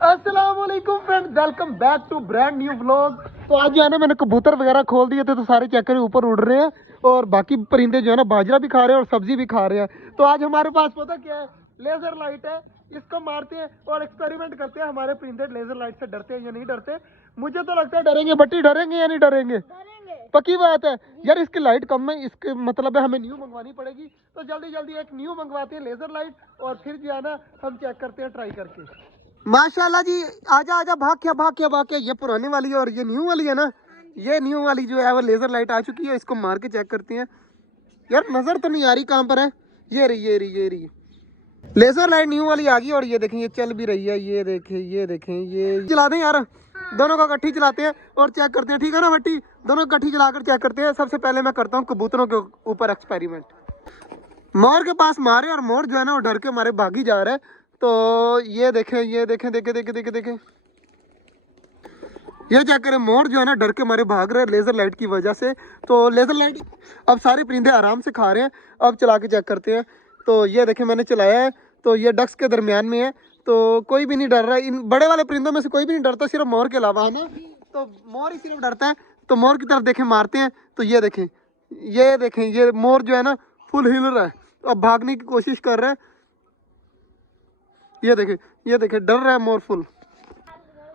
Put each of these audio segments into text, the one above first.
अस्सलाम वालेकुम friend, welcome back to brand new vlog. तो आज जो है ना मैंने कबूतर वगैरह खोल दिए थे, तो सारे चक्कर ऊपर उड़ रहे हैं और बाकी परिंदे जो है ना बाजरा भी खा रहे हैं और सब्जी भी खा रहे हैं। तो आज हमारे पास पता क्या है, लेजर लाइट है। इसको मारते हैं और एक्सपेरिमेंट करते हैं हमारे परिंदे लेजर लाइट से डरते हैं या नहीं डरते। मुझे तो लगता है डरेंगे, बट्टी डरेंगे या नहीं डरेंगे? पक्की बात है यार। इसकी लाइट कम है, इसके मतलब है हमें न्यू मंगवानी पड़ेगी। तो जल्दी जल्दी एक न्यू मंगवाते हैं लेजर लाइट और फिर जो है ना हम चेक करते हैं ट्राई करके। माशाल्लाह जी, आजा आजा, भाग क्या भाग क्या भाग क्या। ये पुरानी वाली है और ये न्यू वाली है ना। ये न्यू वाली जो है वो लेजर लाइट आ चुकी है। इसको मार के चेक करते हैं। यार नजर तो नहीं आ रही कहाँ पर है। ये रही ये रही ये रही लेजर लाइट न्यू वाली आ गई और ये देखें ये चल भी रही है। ये देखें ये देखें, ये चला दें यार, दोनों को इकट्ठी चलाते हैं और चेक करते हैं, ठीक है ना बट्टी? दोनों इकट्ठी चलाकर चेक करते हैं। सबसे पहले मैं करता हूँ कबूतरों के ऊपर एक्सपेरिमेंट। मोर के पास मारे और मोर जो है ना वो डर के मारे भागी जा रहा है। तो ये देखें ये देखें, देखें देखें देखें देखें, ये चेक करें, मोर जो है ना डर के मारे भाग रहे हैं लेजर लाइट की वजह से। तो लेजर लाइट अब सारे परिंदे आराम से खा रहे हैं। अब चला के चेक करते हैं। तो ये देखें मैंने चलाया है, तो ये डक्स के दरमियान में है, तो कोई भी नहीं डर रहा है। इन बड़े वाले परिंदों में से कोई भी नहीं डरता, सिर्फ मोर के अलावा, है ना? तो मोर ही सिर्फ डरता है। तो मोर की तरफ देखें मारते हैं। तो ये देखें ये देखें, ये मोर जो है ना फुल हिल रहा है, अब भागने की कोशिश कर रहा है। ये देखें डर रहा है मोर फुल।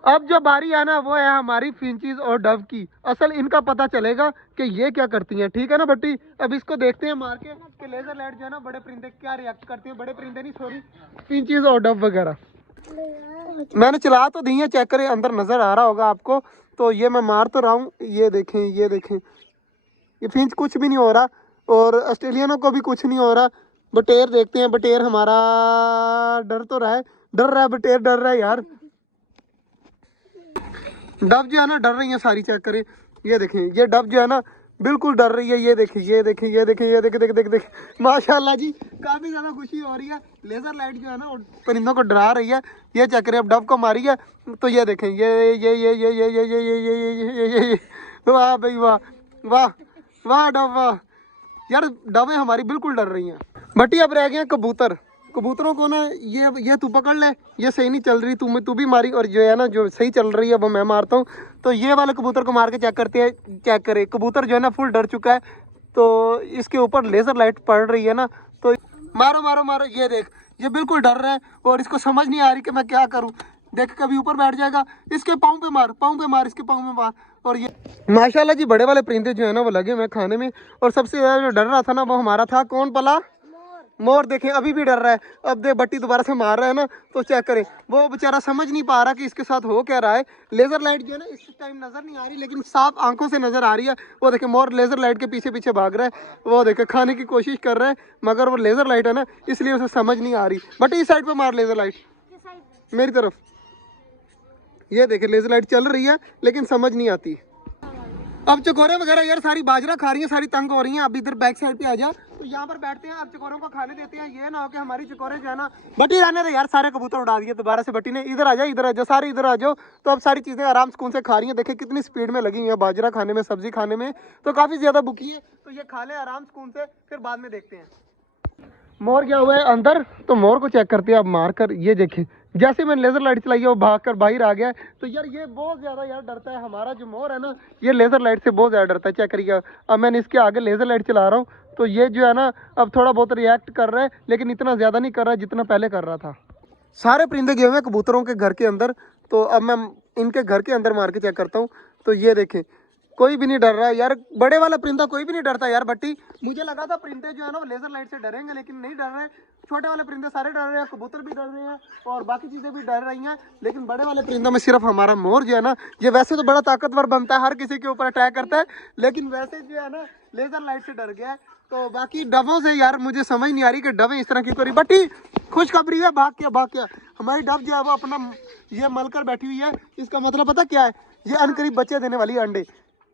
अब जो बारी है ना वो है हमारी फिंचीज और डव की। असल इनका पता चलेगा कि ये क्या करती हैं, ठीक है ना बट्टी? अब इसको देखते हैं मार के कि लेजर लाइट जो है ना बड़े परिंदे क्या रिएक्ट करते हैं। बड़े परिंदे नहीं, सॉरी, फिंचीज और डव वगैरह। मैंने चला तो दी है, चेक करें, अंदर नजर आ रहा होगा आपको। तो ये मैं मार तो रहा हूँ। ये देखें ये देखें, ये फिंच कुछ भी नहीं हो रहा और ऑस्ट्रेलियनों को भी कुछ नहीं हो रहा। बटेर देखते हैं, बटेर हमारा डर तो रहा है, डर रहा है बटेर, डर रहा है यार। डब जो है ना डर रही है सारी, चेक करें। ये देखें ये डब जो है ना बिल्कुल डर रही है। ये देखें ये देखें ये देखें ये देखें, देख देख देख, माशाल्लाह जी, काफी ज्यादा खुशी हो रही है। लेजर लाइट जो है ना वो परिंदों को डरा रही है। ये चेक करें, अब डब को मारी है। तो ये देखें ये वाह भाई वाह, वाह वाह डब वाह। यार डबें हमारी बिल्कुल डर रही हैं। बटी अब रह गए हैं कबूतर। कबूतरों को ना ये तू पकड़ ले, ये सही नहीं चल रही, तू भी मारी, और जो है ना जो सही चल रही है वो मैं मारता हूँ। तो ये वाले कबूतर को मार के चेक करते हैं। चेक करें, कबूतर जो है ना फुल डर चुका है। तो इसके ऊपर लेजर लाइट पड़ रही है ना, तो मारो मारो मारो। ये देख, ये बिल्कुल डर रहा है और इसको समझ नहीं आ रही कि मैं क्या करूँ। देख कभी ऊपर बैठ जाएगा, इसके पाँव पे मार, पाँव पे मार, इसके पाँव में मार। और ये माशाल्लाह जी बड़े वाले परिंदे जो है ना वो लगे हुए खाने में। और सबसे ज्यादा जो डर रहा था ना वो हमारा था, कौन पला? मोर। देखें अभी भी डर रहा है। अब देख बट्टी दोबारा से मार रहा है ना, तो चेक करें, वो बेचारा समझ नहीं पा रहा कि इसके साथ हो क्या रहा है। लेजर लाइट जो है ना इस टाइम नजर नहीं आ रही, लेकिन साफ आंखों से नजर आ रही है। वो देखे मोर लेजर लाइट के पीछे पीछे भाग रहा है। वो देखे खाने की कोशिश कर रहा है, मगर वो लेजर लाइट है ना इसलिए उसे समझ नहीं आ रही। बट्टी इस साइड पे मार लेजर लाइट, मेरी तरफ। ये देखे लेजर लाइट चल रही है लेकिन समझ नहीं आती। अब चकोरे वगैरह यार सारी बाजरा खा रही हैं, सारी तंग हो रही हैं। अब इधर बैक साइड पे आ जा, तो यहाँ पर बैठते हैं। अब चकोरों को खाने देते हैं। ये ना हो कि हमारी चकोरे जो है ना, बटी रहने दे यार, सारे कबूतर उड़ा दिए दोबारा से बटी ने। इधर आ जाओ, इधर आ जाओ, सारे इधर आ जाओ। तो अब सारी चीज़ें आराम सुकून से खा रही हैं। देखें कितनी स्पीड में लगी हुई है बाजरा खाने में, सब्जी खाने में। तो काफ़ी ज़्यादा भूखी है, तो ये खा ले आराम सुकून से, फिर बाद में देखते हैं। मोर क्या हुआ है अंदर, तो मोर को चेक करते हैं अब मार कर। ये देखें जैसे मैंने लेजर लाइट चलाई है वो भाग कर बाहर आ गया है। तो यार ये बहुत ज्यादा यार डरता है, हमारा जो मोर है ना ये लेजर लाइट से बहुत ज्यादा डरता है। चेक करिए, अब मैंने इसके आगे लेजर लाइट चला रहा हूँ, तो ये जो है ना अब थोड़ा बहुत रिएक्ट कर रहा है, लेकिन इतना ज्यादा नहीं कर रहा है जितना पहले कर रहा था। सारे परिंदे गए हुए हैं कबूतरों के घर के अंदर। तो अब मैं इनके घर के अंदर मार के चेक करता हूँ। तो ये देखें कोई भी नहीं डर रहा है यार, बड़े वाला परिंदा कोई भी नहीं डरता यार बट्टी। मुझे लगा था परिंदे जो है ना वो लेजर लाइट से डरेंगे, लेकिन नहीं डर रहे। छोटे वाले परिंदे सारे डर रहे हैं, कबूतर भी डर रहे हैं और बाकी चीजें भी डर रही हैं। लेकिन बड़े वाले परिंदों में सिर्फ हमारा मोर जो है ना, ये वैसे तो बड़ा ताकतवर बनता है, हर किसी के ऊपर अटैक करता है, लेकिन वैसे जो है ना लेजर लाइट से डर गया है। तो बाकी डबों से यार मुझे समझ नहीं आ रही कि डबें इस तरह की करी। बट्टी खुशखबरी है, भाग क्या हमारी डब जो है वो अपना ये मलकर बैठी हुई है। इसका मतलब पता क्या है, ये अनकरीब बच्चे देने वाली है, अंडे।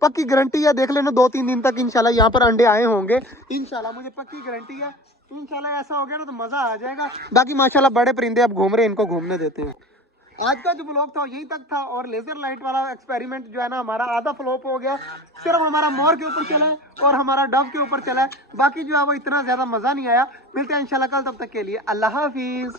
पक्की गारंटी है, देख लेना 2-3 दिन तक इंशाल्लाह यहाँ पर अंडे आए होंगे। इंशाल्लाह मुझे पक्की गारंटी है। इंशाल्लाह ऐसा हो गया ना तो मज़ा आ जाएगा। बाकी माशाल्लाह बड़े परिंदे अब घूम रहे हैं, इनको घूमने देते हैं। आज का जो ब्लॉग था यहीं तक था, और लेजर लाइट वाला एक्सपेरिमेंट जो है ना हमारा आधा फ्लॉप हो गया। सिर्फ हमारा मोर के ऊपर चला है और हमारा डव के ऊपर चला है। बाकी जो है वो इतना ज़्यादा मज़ा नहीं आया। मिलते हैं इंशाल्लाह कल, तब तक के लिए अल्लाह हाफिज़।